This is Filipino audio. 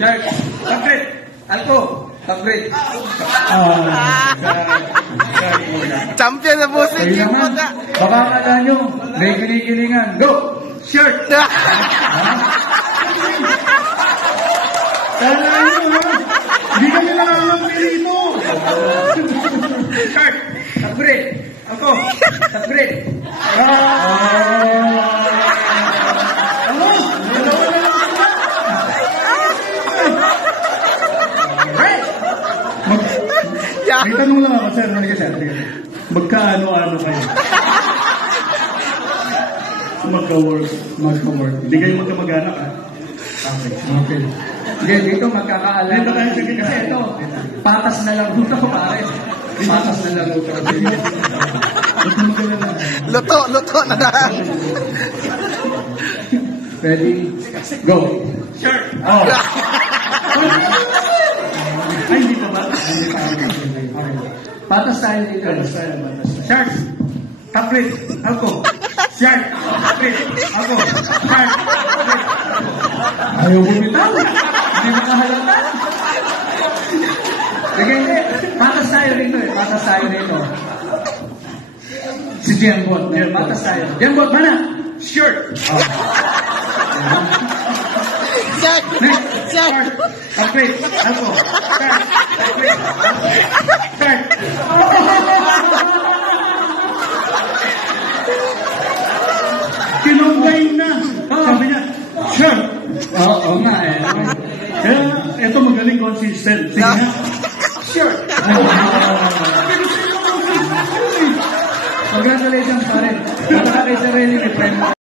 Shark. Upgrade. Alco. Upgrade. Champion na po si Jim Muna. Baka akala nyo, may kinikilingan. Go! Shirt! Sana nyo, ha? Hindi kami nangangamili ito. Shirt! Upgrade! Ako! Upgrade! Ano? Dalawa na lang sila. Alright! May tanong lang ako, sir. Magkaano-ano kayo? Magka-work. Hindi kayo magkamag-anak, ha? Okay. Hindi, dito magkakaalam. Kasi ito, patas na lang dito, pare. Patas na lang dito. Luto na dahil. Ready? Go. Sure. Oh. Ay, hindi pa ba? Patas tayo dito. Shark. Upgrade. Ako. Shark. Upgrade. Ako. Shark. Ayaw bumitaw. Hindi makahalata. Sige, patas tayo dito eh. Patas tayo dito. Si Jembot. Patas tayo. Jembot, mana? Shirt. Shark. Upgrade. Ako. Shark. Upgrade. Shark. Kinunggay na. Sabi niya, sure. Oo nga eh. Kaya ito magaling consistent. Sige nga. Sure. Congratulations pa rin. Baka kay Sarili, may friend mo.